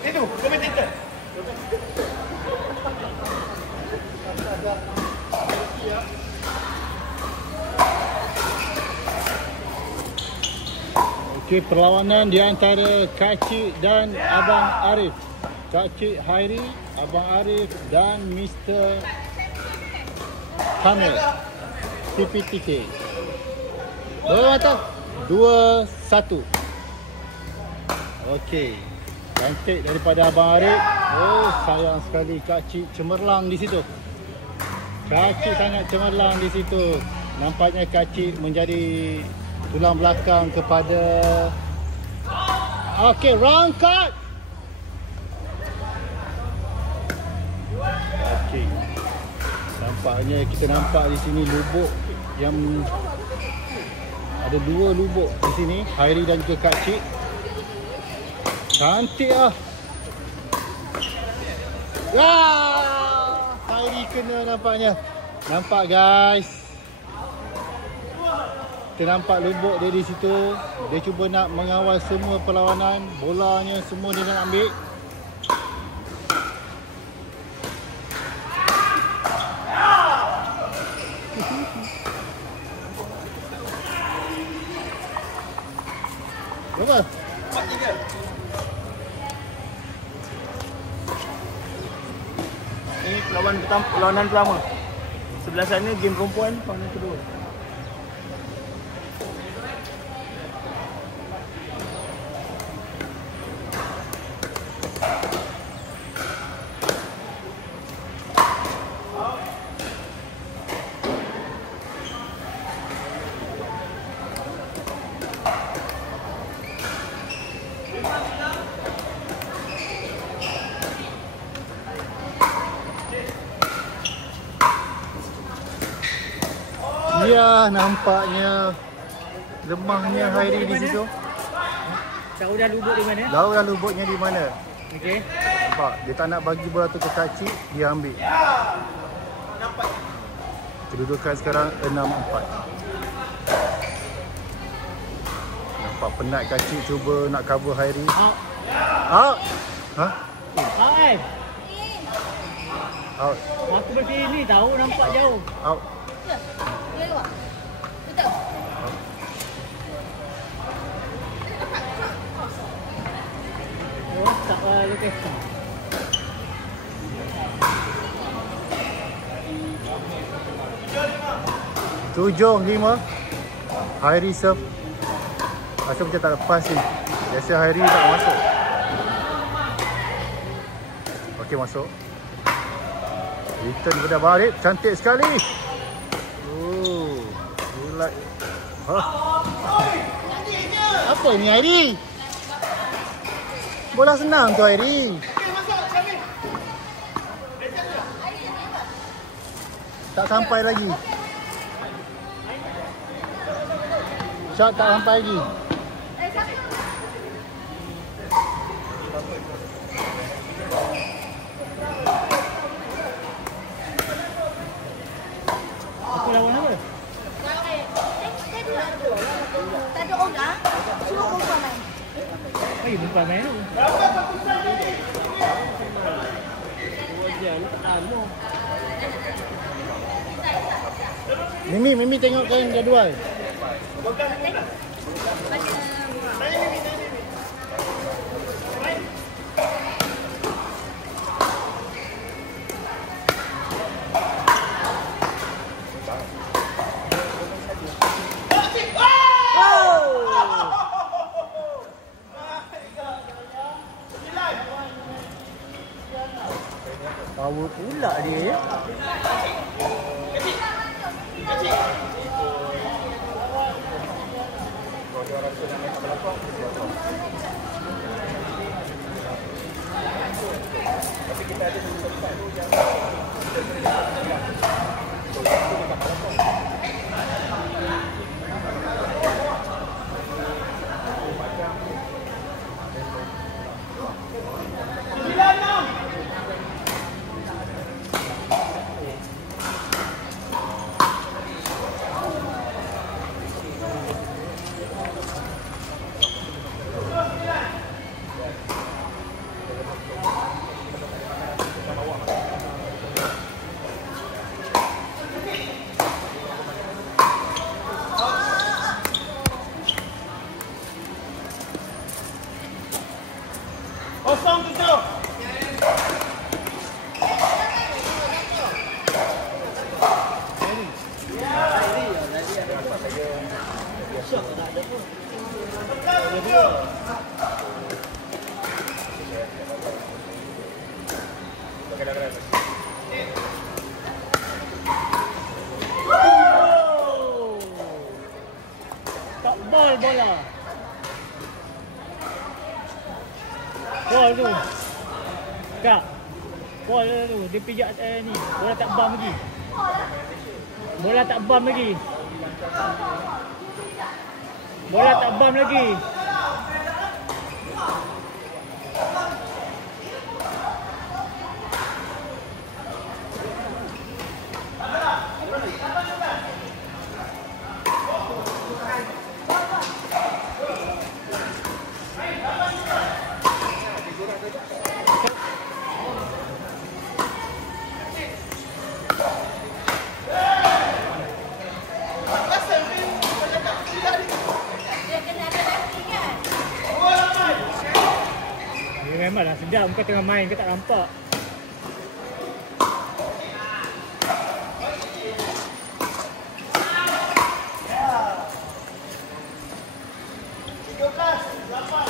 Itu, komentator. Okey, perlawanan di antara Kak Cik dan Abang Arif. Kak Cik Hairi, Abang Arif dan Mr. Hamid. CPTK. Berapa? 2-1. Okey. Cantik daripada Abang Arif. Oh, sayang sekali Kak Cik cemerlang di situ. Kak Cik sangat cemerlang di situ. Nampaknya Kak Cik menjadi tulang belakang kepada... Okey, round cut. Okey. Nampaknya kita nampak di sini lubuk yang ada 2 lubuk di sini, Hairi dan juga Kak Cik. Cantik ah. Hairi kena nampaknya. Nampak guys. Kita nampak lubuk dia di situ. Dia cuba nak mengawal semua perlawanan. Bolanya semua dia nak ambil. Berapa? 4-3. Ini perlawanan pertama. Sebelah sana game perempuan, perlawanan kedua. Ya, nampaknya lemahnya Hairi di situ. Tahu dah lubuk di mana? Tahu dah lubuknya di mana. Okey. Nampak, dia tak nak bagi bola tu ke Kak Cik, dia ambil. Kedudukan sekarang 6-4. Nampak penat Kak Cik cuba nak cover Hairi. Out. Ha? Out. Out. Aku berdiri tahu nampak jauh. Out. Oh, tak lokasi. 7-5. Hairi serve. Rasa macam tak lepas ni. Biasa Hairi tak masuk. Okey, masuk. Return kepada Arif. Cantik sekali. Oh, bulat. Apa ni Hairi? Bola senang tu Hairi. Tak sampai lagi. Shot tak sampai lagi. Aku lawan apa? Tak ada orang. Suruh perempuan main. Bagi perempuan main tu. Mimi tengokkan jadual. Power pula dia. Tapi kita ada tempat tu yang Tak ball bola. Ball tu. Tak. Ball tu. Dia pijak ni. Bola tak bam lagi. Bola tak bam lagi. Bola tak bam lagi. Memanglah sedap kau tengah main kau tak nampak.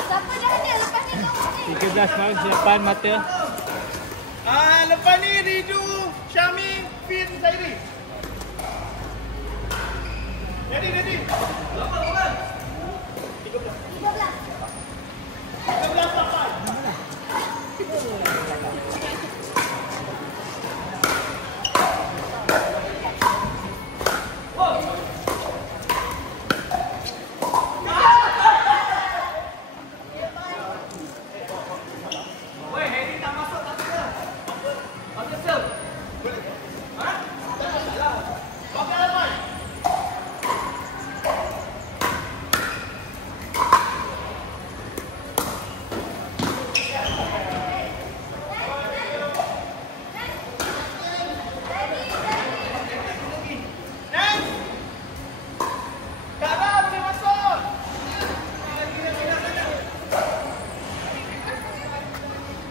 Siapa dah ada lepas ni kau? 13 malam siapan mata. Lepas ni Ridu, Syami, Fin, Zairi. Ready. 13 sampai.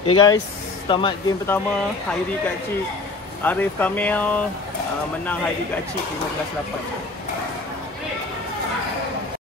Okay guys, tamat game pertama. Hairi Kak Cik, Arif Kamil menang Hairi Kak Cik 15-8.